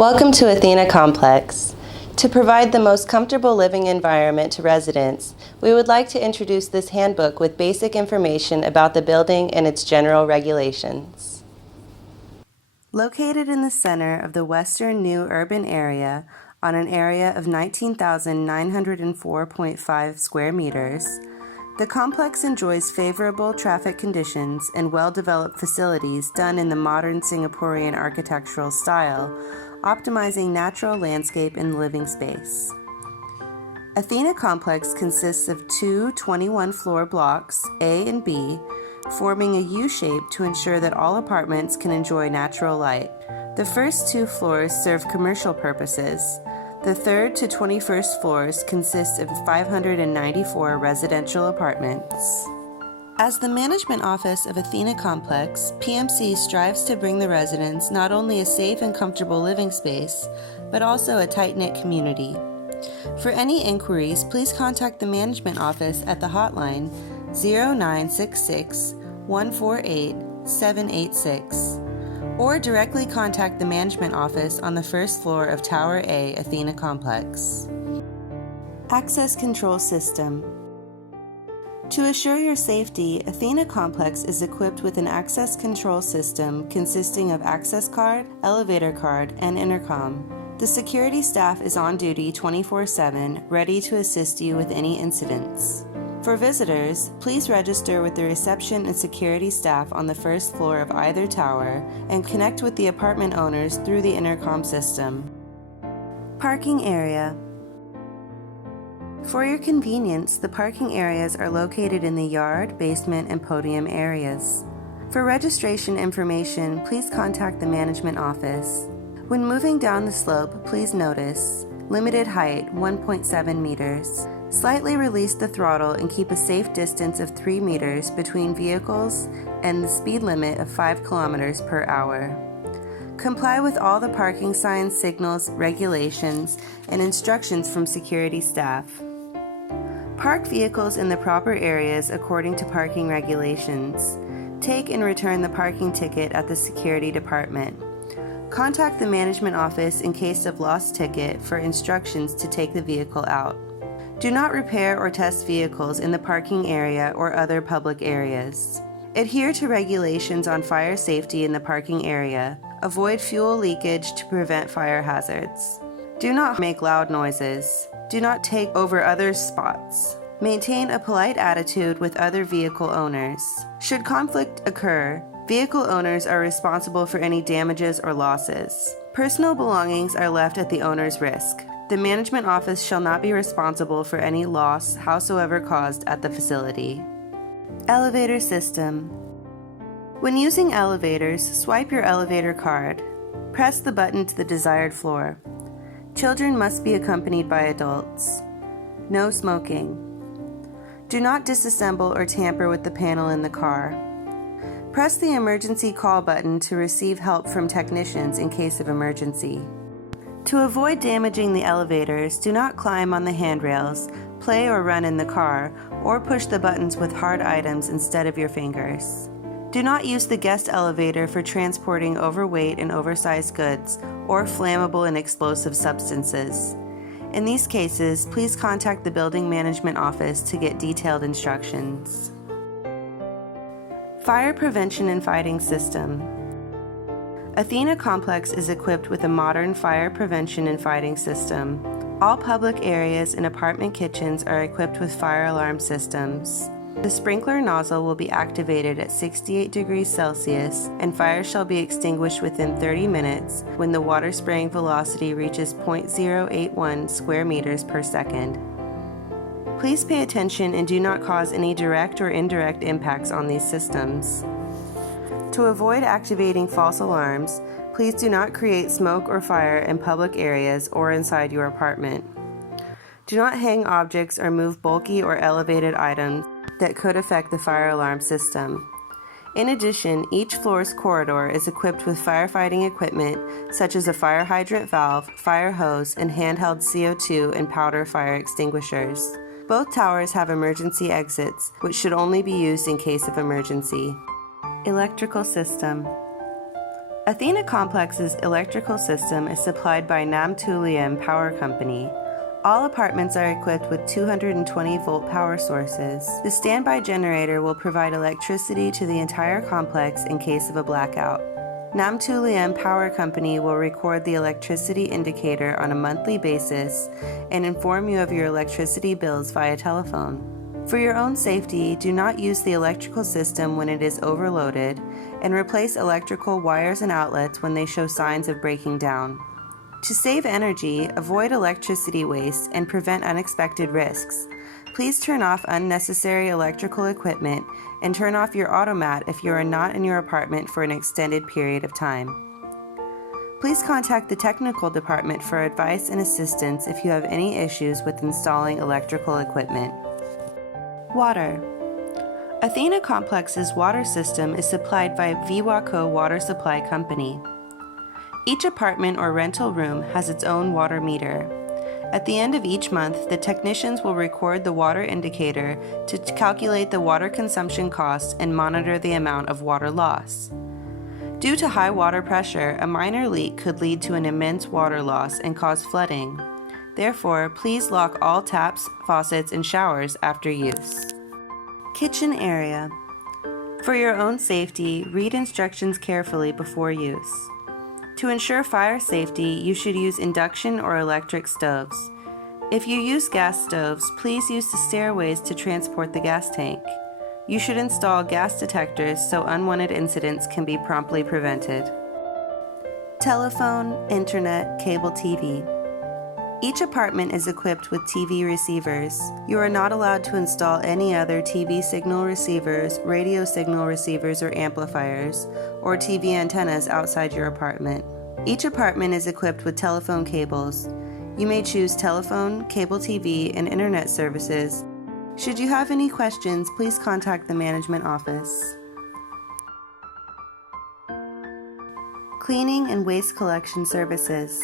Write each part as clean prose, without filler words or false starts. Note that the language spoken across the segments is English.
Welcome to Athena Complex. To provide the most comfortable living environment to residents, we would like to introduce this handbook with basic information about the building and its general regulations. Located in the center of the western new urban area on an area of 19,904.5 square meters, the complex enjoys favorable traffic conditions and well-developed facilities done in the modern Singaporean architectural style, optimizing natural landscape and living space. Athena Complex consists of two 21-floor blocks, A and B, forming a U-shape to ensure that all apartments can enjoy natural light. The first two floors serve commercial purposes. The third to 21st floors consist of 594 residential apartments. As the management office of Athena Complex, PMC strives to bring the residents not only a safe and comfortable living space, but also a tight-knit community. For any inquiries, please contact the management office at the hotline 0966 148 786 or directly contact the management office on the first floor of Tower A, Athena Complex. Access Control System. To assure your safety, Athena Complex is equipped with an access control system consisting of access card, elevator card, and intercom. The security staff is on duty 24/7, ready to assist you with any incidents. For visitors, please register with the reception and security staff on the first floor of either tower and connect with the apartment owners through the intercom system. Parking area. For your convenience, the parking areas are located in the yard, basement, and podium areas. For registration information, please contact the management office. When moving down the slope, please notice limited height 1.7 meters. Slightly release the throttle and keep a safe distance of 3 meters between vehicles and the speed limit of 5 kilometers per hour. Comply with all the parking signs, signals, regulations, and instructions from security staff. Park vehicles in the proper areas according to parking regulations. Take and return the parking ticket at the security department. Contact the management office in case of lost ticket for instructions to take the vehicle out. Do not repair or test vehicles in the parking area or other public areas. Adhere to regulations on fire safety in the parking area. Avoid fuel leakage to prevent fire hazards. Do not make loud noises. Do not take over others' spots. Maintain a polite attitude with other vehicle owners. Should conflict occur, vehicle owners are responsible for any damages or losses. Personal belongings are left at the owner's risk. The management office shall not be responsible for any loss, howsoever caused at the facility. Elevator system. When using elevators, swipe your elevator card. Press the button to the desired floor. Children must be accompanied by adults. No smoking. Do not disassemble or tamper with the panel in the car. Press the emergency call button to receive help from technicians in case of emergency. To avoid damaging the elevators, do not climb on the handrails, play or run in the car, or push the buttons with hard items instead of your fingers. Do not use the guest elevator for transporting overweight and oversized goods or flammable and explosive substances. In these cases, please contact the building management office to get detailed instructions. Fire prevention and fighting system. Athena Complex is equipped with a modern fire prevention and fighting system. All public areas and apartment kitchens are equipped with fire alarm systems. The sprinkler nozzle will be activated at 68 degrees Celsius and fire shall be extinguished within 30 minutes when the water spraying velocity reaches 0.081 square meters per second. Please pay attention and do not cause any direct or indirect impacts on these systems. To avoid activating false alarms, please do not create smoke or fire in public areas or inside your apartment. Do not hang objects or move bulky or elevated items that could affect the fire alarm system. In addition, each floor's corridor is equipped with firefighting equipment such as a fire hydrant valve, fire hose, and handheld CO2 and powder fire extinguishers. Both towers have emergency exits, which should only be used in case of emergency. Electrical system. Athena Complex's electrical system is supplied by Namtulium Power Company. All apartments are equipped with 220-volt power sources. The standby generator will provide electricity to the entire complex in case of a blackout. Namtulium Power Company will record the electricity indicator on a monthly basis and inform you of your electricity bills via telephone. For your own safety, do not use the electrical system when it is overloaded, and replace electrical wires and outlets when they show signs of breaking down. To save energy, avoid electricity waste, and prevent unexpected risks, please turn off unnecessary electrical equipment and turn off your automat if you are not in your apartment for an extended period of time. Please contact the technical department for advice and assistance if you have any issues with installing electrical equipment. Water. Athena Complex's water system is supplied by Viwaco Water Supply Company. Each apartment or rental room has its own water meter. At the end of each month, the technicians will record the water indicator to calculate the water consumption cost and monitor the amount of water loss. Due to high water pressure, a minor leak could lead to an immense water loss and cause flooding. Therefore, please lock all taps, faucets, and showers after use. Kitchen area. For your own safety, read instructions carefully before use. To ensure fire safety, you should use induction or electric stoves. If you use gas stoves, please use the stairways to transport the gas tank. You should install gas detectors so unwanted incidents can be promptly prevented. Telephone, internet, cable TV. Each apartment is equipped with TV receivers. You are not allowed to install any other TV signal receivers, radio signal receivers or amplifiers, or TV antennas outside your apartment. Each apartment is equipped with telephone cables. You may choose telephone, cable TV, and internet services. Should you have any questions, please contact the management office. Cleaning and waste collection services.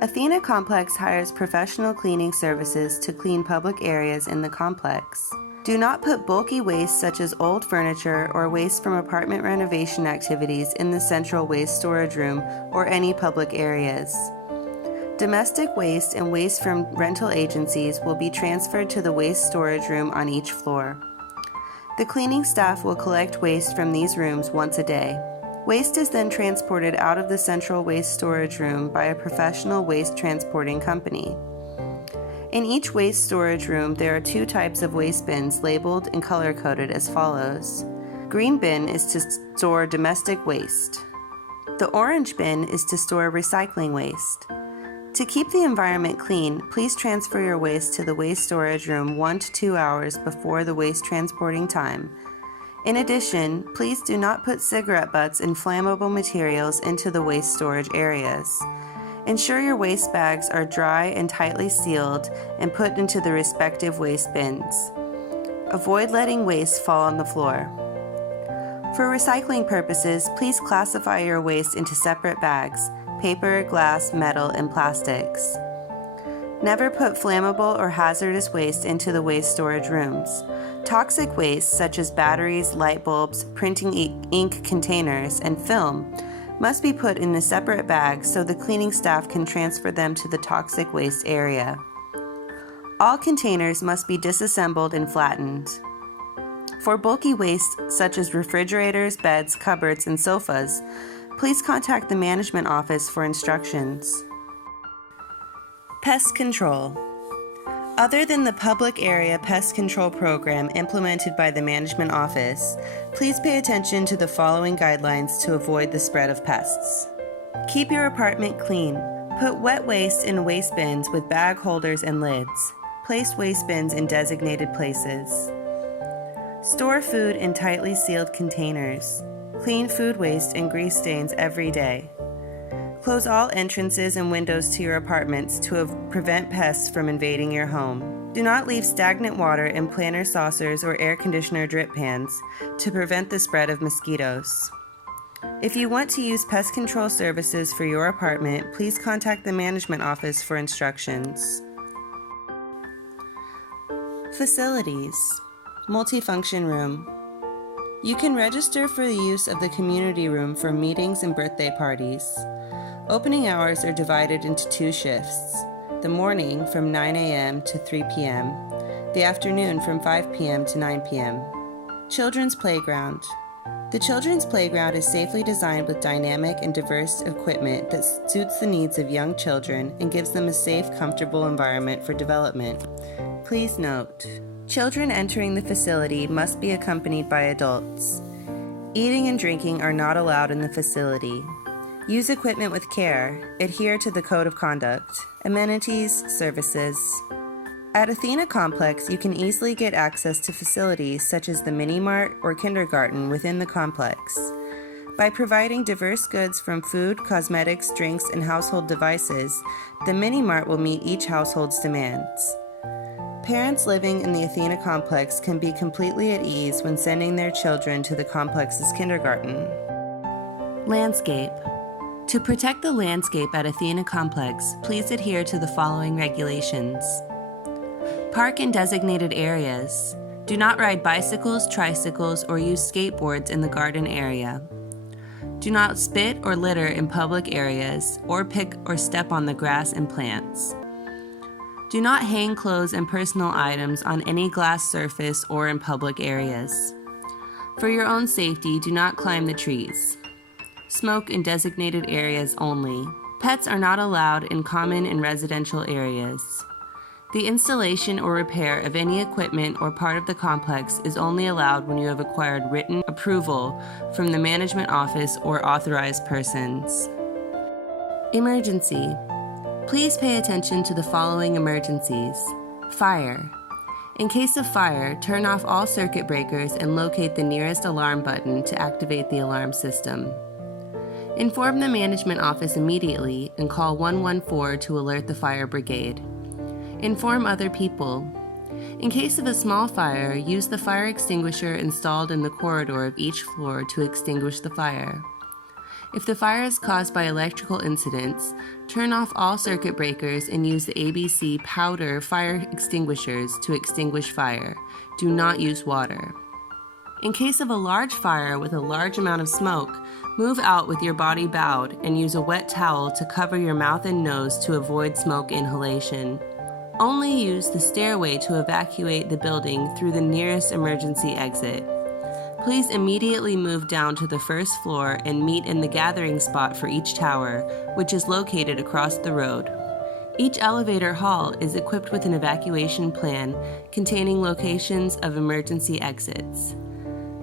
Athena Complex hires professional cleaning services to clean public areas in the complex. Do not put bulky waste such as old furniture or waste from apartment renovation activities in the central waste storage room or any public areas. Domestic waste and waste from rental agencies will be transferred to the waste storage room on each floor. The cleaning staff will collect waste from these rooms once a day. Waste is then transported out of the central waste storage room by a professional waste transporting company. In each waste storage room, there are two types of waste bins labeled and color-coded as follows. Green bin is to store domestic waste. The orange bin is to store recycling waste. To keep the environment clean, please transfer your waste to the waste storage room 1 to 2 hours before the waste transporting time. In addition, please do not put cigarette butts and flammable materials into the waste storage areas. Ensure your waste bags are dry and tightly sealed and put into the respective waste bins. Avoid letting waste fall on the floor. For recycling purposes, please classify your waste into separate bags: paper, glass, metal, and plastics. Never put flammable or hazardous waste into the waste storage rooms. Toxic waste, such as batteries, light bulbs, printing ink containers, and film, must be put in a separate bag so the cleaning staff can transfer them to the toxic waste area. All containers must be disassembled and flattened. For bulky waste, such as refrigerators, beds, cupboards, and sofas, please contact the management office for instructions. Pest control. Other than the public area pest control program implemented by the management office, please pay attention to the following guidelines to avoid the spread of pests. Keep your apartment clean. Put wet waste in waste bins with bag holders and lids. Place waste bins in designated places. Store food in tightly sealed containers. Clean food waste and grease stains every day. Close all entrances and windows to your apartments to prevent pests from invading your home. Do not leave stagnant water in planter saucers or air conditioner drip pans to prevent the spread of mosquitoes. If you want to use pest control services for your apartment, please contact the management office for instructions. Facilities. Multifunction room. You can register for the use of the community room for meetings and birthday parties. Opening hours are divided into 2 shifts. The morning from 9 a.m. to 3 p.m., the afternoon from 5 p.m. to 9 p.m. Children's Playground. The Children's Playground is safely designed with dynamic and diverse equipment that suits the needs of young children and gives them a safe, comfortable environment for development. Please note, children entering the facility must be accompanied by adults. Eating and drinking are not allowed in the facility. Use equipment with care, adhere to the code of conduct, amenities, services. At Athena Complex, you can easily get access to facilities such as the mini-mart or kindergarten within the complex. By providing diverse goods from food, cosmetics, drinks, and household devices, the mini-mart will meet each household's demands. Parents living in the Athena Complex can be completely at ease when sending their children to the complex's kindergarten. Landscape. To protect the landscape at Athena Complex, please adhere to the following regulations. Park in designated areas. Do not ride bicycles, tricycles, or use skateboards in the garden area. Do not spit or litter in public areas, or pick or step on the grass and plants. Do not hang clothes and personal items on any glass surface or in public areas. For your own safety, do not climb the trees. Smoke in designated areas only. Pets are not allowed in common and residential areas. The installation or repair of any equipment or part of the complex is only allowed when you have acquired written approval from the management office or authorized persons. Emergency. Please pay attention to the following emergencies. Fire. In case of fire, turn off all circuit breakers and locate the nearest alarm button to activate the alarm system. Inform the management office immediately and call 114 to alert the fire brigade. Inform other people. In case of a small fire, use the fire extinguisher installed in the corridor of each floor to extinguish the fire. If the fire is caused by electrical incidents, turn off all circuit breakers and use the ABC powder fire extinguishers to extinguish fire. Do not use water. In case of a large fire with a large amount of smoke, move out with your body bowed and use a wet towel to cover your mouth and nose to avoid smoke inhalation. Only use the stairway to evacuate the building through the nearest emergency exit. Please immediately move down to the first floor and meet in the gathering spot for each tower, which is located across the road. Each elevator hall is equipped with an evacuation plan containing locations of emergency exits.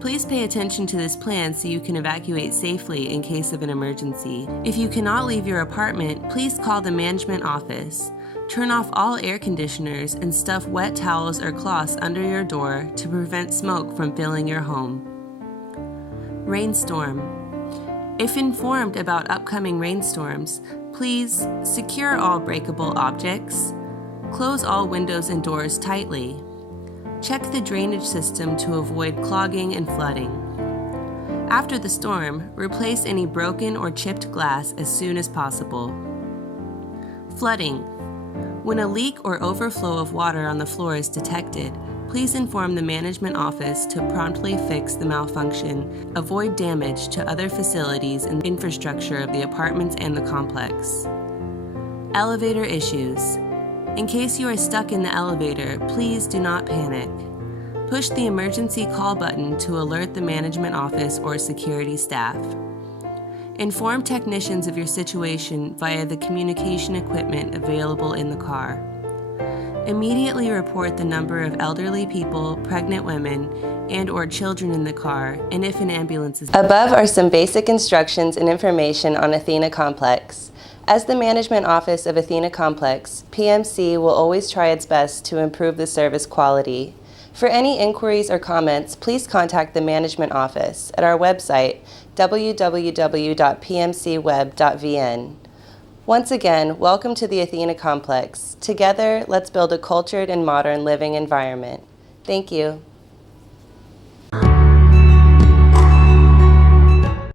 Please pay attention to this plan so you can evacuate safely in case of an emergency. If you cannot leave your apartment, please call the management office. Turn off all air conditioners and stuff wet towels or cloths under your door to prevent smoke from filling your home. Rainstorm. If informed about upcoming rainstorms, please secure all breakable objects, close all windows and doors tightly, check the drainage system to avoid clogging and flooding. After the storm, replace any broken or chipped glass as soon as possible. Flooding. When a leak or overflow of water on the floor is detected, please inform the management office to promptly fix the malfunction, avoid damage to other facilities and infrastructure of the apartments and the complex. Elevator issues. In case you are stuck in the elevator, please do not panic. Push the emergency call button to alert the management office or security staff. Inform technicians of your situation via the communication equipment available in the car. Immediately report the number of elderly people, pregnant women, and/or children in the car, and if an ambulance is... Above are some basic instructions and information on Athena Complex. As the management office of Athena Complex, PMC will always try its best to improve the service quality. For any inquiries or comments, please contact the management office at our website, www.pmcweb.vn. Once again, welcome to the Athena Complex. Together, let's build a cultured and modern living environment. Thank you.